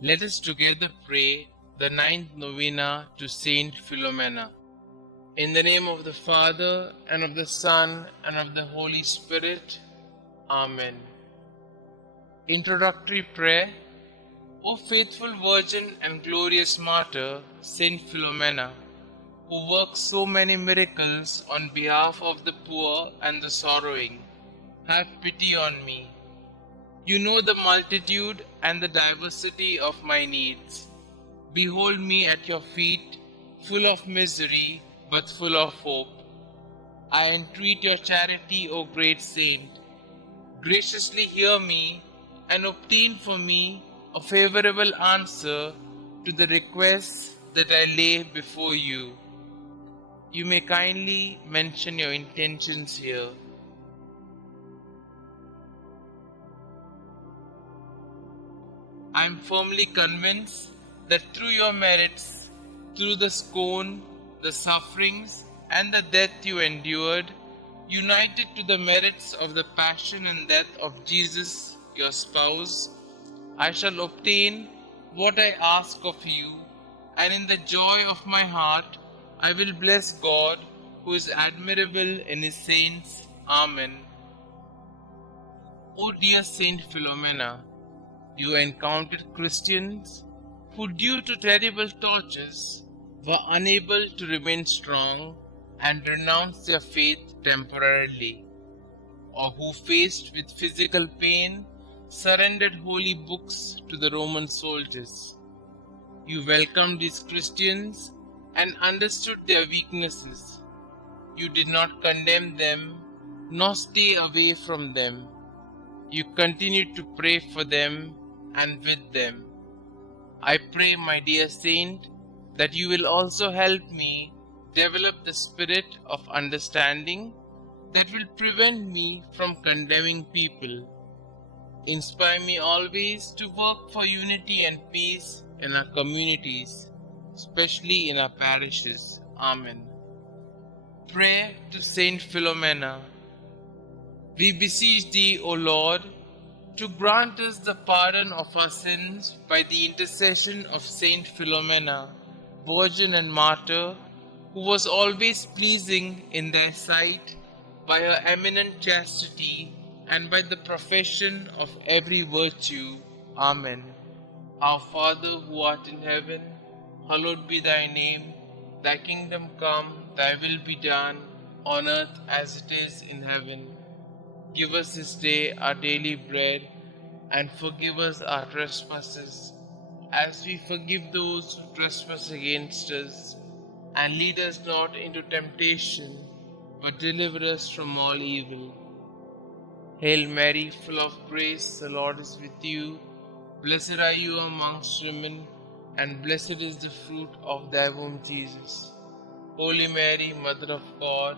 Let us together pray the ninth novena to St Philomena. In the name of the Father, and of the Son, and of the Holy Spirit. Amen. Introductory Prayer. O faithful Virgin and glorious Martyr, St Philomena, who works so many miracles on behalf of the poor and the sorrowing, have pity on me. You know the multitude and the diversity of my needs. Behold me at your feet, full of misery, but full of hope. I entreat your charity, O great saint. Graciously hear me and obtain for me a favorable answer to the requests that I lay before you. You may kindly mention your intentions here. I am firmly convinced that through your merits, through the scorn, the sufferings, and the death you endured, united to the merits of the passion and death of Jesus, your spouse, I shall obtain what I ask of you, and in the joy of my heart I will bless God, who is admirable in his saints. Amen. O dear Saint Philomena, you encountered Christians who, due to terrible tortures, were unable to remain strong and renounced their faith temporarily, or who, faced with physical pain, surrendered holy books to the Roman soldiers. You welcomed these Christians and understood their weaknesses. You did not condemn them nor stay away from them. You continued to pray for them and with them. I pray, my dear saint, that you will also help me develop the spirit of understanding that will prevent me from condemning people. Inspire me always to work for unity and peace in our communities, especially in our parishes. Amen. Prayer to Saint Philomena. We beseech thee, O Lord, to grant us the pardon of our sins by the intercession of Saint Philomena, Virgin and Martyr, who was always pleasing in thy sight by her eminent chastity and by the profession of every virtue. Amen. Our Father who art in heaven, hallowed be thy name. Thy kingdom come, thy will be done, on earth as it is in heaven. Give us this day our daily bread, and forgive us our trespasses, as we forgive those who trespass against us. And lead us not into temptation, but deliver us from all evil. Hail Mary, full of grace, the Lord is with you. Blessed are you amongst women, and blessed is the fruit of thy womb, Jesus. Holy Mary, Mother of God,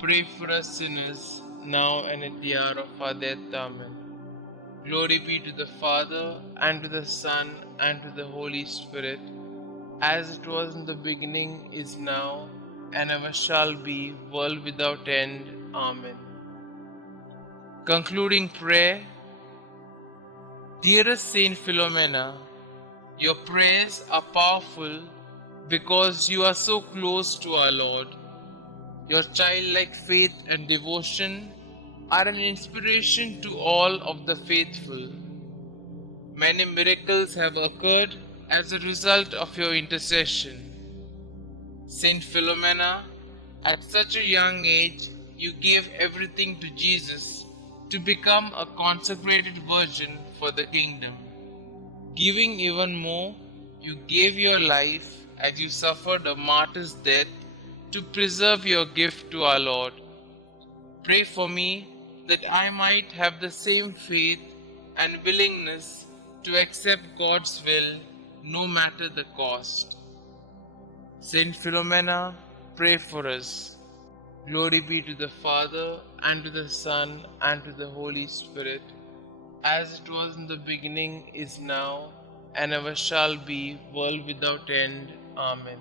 pray for us sinners, now and at the hour of our death. Amen. Glory be to the Father, and to the Son, and to the Holy Spirit, as it was in the beginning, is now, and ever shall be, world without end. Amen. Concluding prayer. Dearest Saint Philomena, your prayers are powerful because you are so close to our Lord. Your childlike faith and devotion are an inspiration to all of the faithful. Many miracles have occurred as a result of your intercession. Saint Philomena, at such a young age, you gave everything to Jesus to become a consecrated virgin for the kingdom. Giving even more, you gave your life as you suffered a martyr's death to preserve your gift to our Lord. Pray for me that I might have the same faith and willingness to accept God's will no matter the cost. Saint Philomena, pray for us. Glory be to the Father, and to the Son, and to the Holy Spirit, as it was in the beginning, is now, and ever shall be, world without end. Amen.